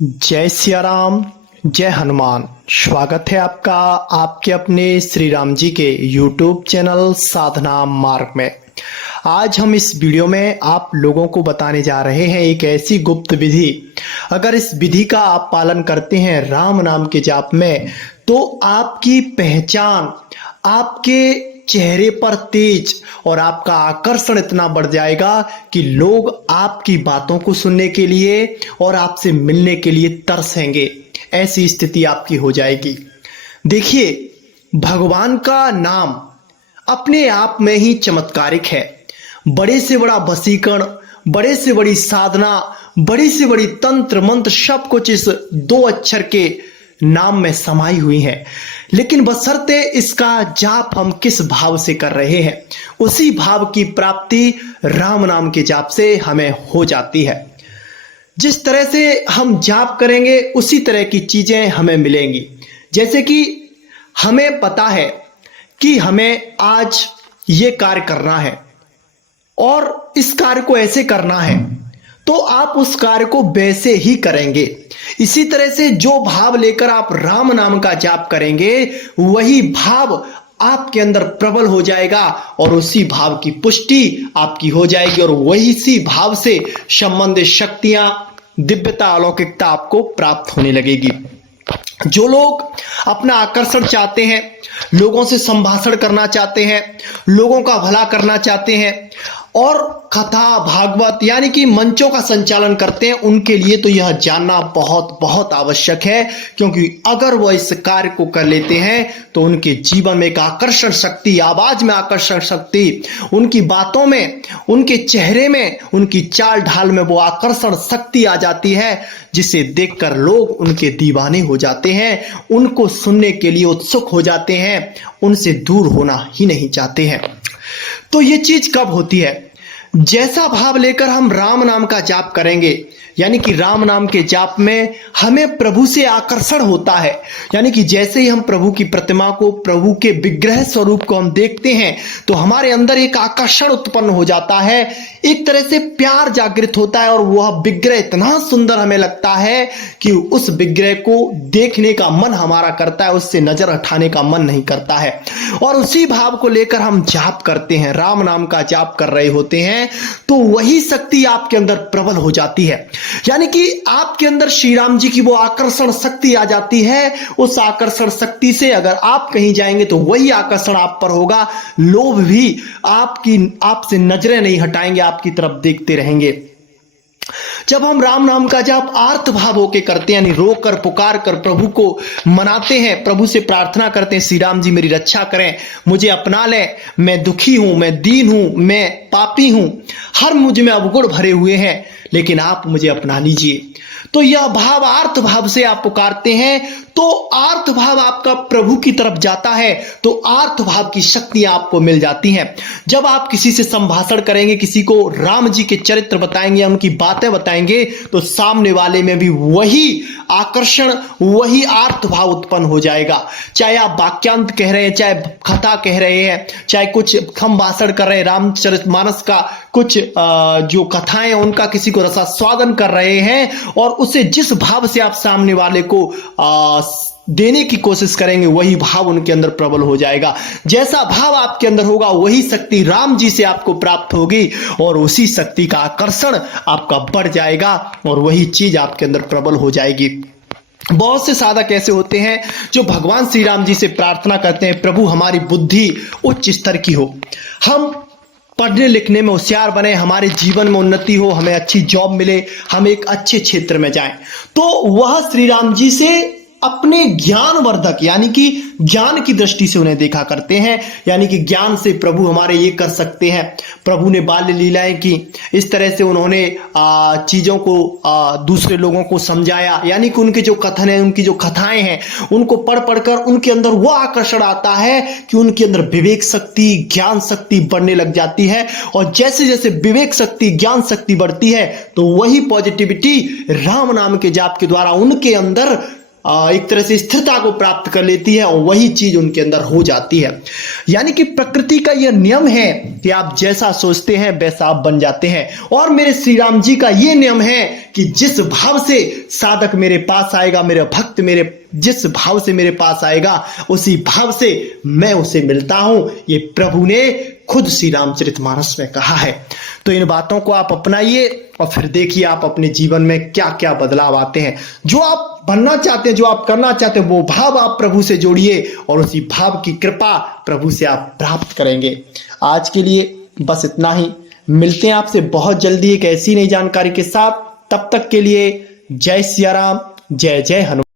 जय सिया राम, जय हनुमान। स्वागत है आपका आपके अपने श्री राम जी के YouTube चैनल साधना मार्ग में। आज हम इस वीडियो में आप लोगों को बताने जा रहे हैं एक ऐसी गुप्त विधि। अगर इस विधि का आप पालन करते हैं राम नाम के जाप में, तो आपकी पहचान, आपके चेहरे पर तेज और आपका आकर्षण इतना बढ़ जाएगा कि लोग आपकी बातों को सुनने के लिए और आपसे मिलने के लिए तरसेंगे। ऐसी स्थिति आपकी हो जाएगी। देखिए, भगवान का नाम अपने आप में ही चमत्कारिक है। बड़े से बड़ा वशीकरण, बड़े से बड़ी साधना, बड़ी से बड़ी तंत्र मंत्र, सब कुछ इस दो अक्षर के नाम में समाई हुई है। लेकिन बशर्ते इसका जाप हम किस भाव से कर रहे हैं, उसी भाव की प्राप्ति राम नाम के जाप से हमें हो जाती है। जिस तरह से हम जाप करेंगे उसी तरह की चीजें हमें मिलेंगी। जैसे कि हमें पता है कि हमें आज ये कार्य करना है और इस कार्य को ऐसे करना है, तो आप उस कार्य को वैसे ही करेंगे। इसी तरह से जो भाव लेकर आप राम नाम का जाप करेंगे, वही भाव आपके अंदर प्रबल हो जाएगा और उसी भाव की पुष्टि आपकी हो जाएगी और वही सी भाव से संबंधित शक्तियां, दिव्यता, अलौकिकता आपको प्राप्त होने लगेगी। जो लोग अपना आकर्षण चाहते हैं, लोगों से संभाषण करना चाहते हैं, लोगों का भला करना चाहते हैं और कथा भागवत यानी कि मंचों का संचालन करते हैं, उनके लिए तो यह जानना बहुत बहुत आवश्यक है। क्योंकि अगर वह इस कार्य को कर लेते हैं तो उनके जीवन में एक आकर्षण शक्ति, आवाज में आकर्षण शक्ति, उनकी बातों में, उनके चेहरे में, उनकी चाल ढाल में वो आकर्षण शक्ति आ जाती है, जिसे देखकर लोग उनके दीवाने हो जाते हैं, उनको सुनने के लिए उत्सुक हो जाते हैं, उनसे दूर होना ही नहीं चाहते हैं। तो ये चीज कब होती है? जैसा भाव लेकर हम राम नाम का जाप करेंगे, यानी कि राम नाम के जाप में हमें प्रभु से आकर्षण होता है। यानी कि जैसे ही हम प्रभु की प्रतिमा को, प्रभु के विग्रह स्वरूप को हम देखते हैं, तो हमारे अंदर एक आकर्षण उत्पन्न हो जाता है, एक तरह से प्यार जागृत होता है और वह विग्रह इतना सुंदर हमें लगता है कि उस विग्रह को देखने का मन हमारा करता है, उससे नजर हटाने का मन नहीं करता है। और उसी भाव को लेकर हम जाप करते हैं, राम नाम का जाप कर रहे होते हैं, तो वही शक्ति आपके अंदर प्रबल हो जाती है। यानी कि आपके अंदर श्री राम जी की वो आकर्षण शक्ति आ जाती है। उस आकर्षण शक्ति से अगर आप कहीं जाएंगे तो वही आकर्षण आप पर होगा। लोग भी आपसे नजरें नहीं हटाएंगे, आपकी तरफ देखते रहेंगे। जब हम राम नाम का जाप आर्त भाव होकर करते हैं, यानी रोकर पुकार कर प्रभु को मनाते हैं, प्रभु से प्रार्थना करते हैं, श्री राम जी मेरी रक्षा करें, मुझे अपना लें, मैं दुखी हूं, मैं दीन हूं, मैं पापी हूं, हर मुझ में अवगुण भरे हुए हैं, लेकिन आप मुझे अपना लीजिए। तो यह भाव आर्त भाव से आप पुकारते हैं, तो आर्त भाव आपका प्रभु की तरफ जाता है, तो आर्त भाव की शक्तियां आपको मिल जाती हैं। जब आप किसी से संभाषण करेंगे, किसी को राम जी के चरित्र बताएंगे, उनकी बातें बताएंगे, तो सामने वाले में भी वही आकर्षण, वही आर्त भाव उत्पन्न हो जाएगा। चाहे आप वाक्यांत कह रहे हैं, चाहे कथा कह रहे हैं, चाहे कुछ संभाषण कर रहे हैं, रामचरितमानस का कुछ जो कथाएं उनका किसी को रसास्वादन कर रहे हैं, और उसे जिस भाव से आप सामने वाले को देने की कोशिश करेंगे, वही भाव उनके अंदर प्रबल हो जाएगा। जैसा भाव आपके अंदर होगा, वही शक्ति राम जी से आपको प्राप्त होगी और उसी शक्ति का आकर्षण आपका बढ़ जाएगा और वही चीज आपके अंदर प्रबल हो जाएगी। बहुत से साधक ऐसे होते हैं जो भगवान श्री राम जी से प्रार्थना करते हैं, प्रभु हमारी बुद्धि उच्च स्तर की हो, हम पढ़ने लिखने में होशियार बने, हमारे जीवन में उन्नति हो, हमें अच्छी जॉब मिले, हम एक अच्छे क्षेत्र में जाएं। तो वह श्री राम जी से अपने ज्ञानवर्धक यानी कि ज्ञान की दृष्टि से उन्हें देखा करते हैं। यानी कि ज्ञान से प्रभु हमारे ये कर सकते हैं। प्रभु ने बाल्य लीलाएं की, इस तरह से उन्होंने चीजों को दूसरे लोगों को समझाया। यानी कि उनके जो कथन है, उनकी जो कथाएं हैं, उनको पढ़ पढ़कर उनके अंदर वो आकर्षण आता है कि उनके अंदर विवेक शक्ति, ज्ञान शक्ति बढ़ने लग जाती है। और जैसे जैसे विवेक शक्ति, ज्ञान शक्ति बढ़ती है, तो वही पॉजिटिविटी राम नाम के जाप के द्वारा उनके अंदर एक तरह से स्थिरता को प्राप्त कर लेती है और वही चीज उनके अंदर हो जाती है। यानी कि प्रकृति का यह नियम है कि आप जैसा सोचते हैं वैसा आप बन जाते हैं। और मेरे श्री राम जी का यह नियम है कि जिस भाव से साधक मेरे पास आएगा, मेरे भक्त मेरे जिस भाव से मेरे पास आएगा, उसी भाव से मैं उसे मिलता हूं। ये प्रभु ने खुद श्री रामचरितमानस में कहा है। तो इन बातों को आप अपनाइए और फिर देखिए आप अपने जीवन में क्या क्या बदलाव आते हैं। जो आप बनना चाहते हैं, जो आप करना चाहते हैं, वो भाव आप प्रभु से जोड़िए और उसी भाव की कृपा प्रभु से आप प्राप्त करेंगे। आज के लिए बस इतना ही। मिलते हैं आपसे बहुत जल्दी एक ऐसी नई जानकारी के साथ। तब तक के लिए जय सिया राम, जय जय हनुमान।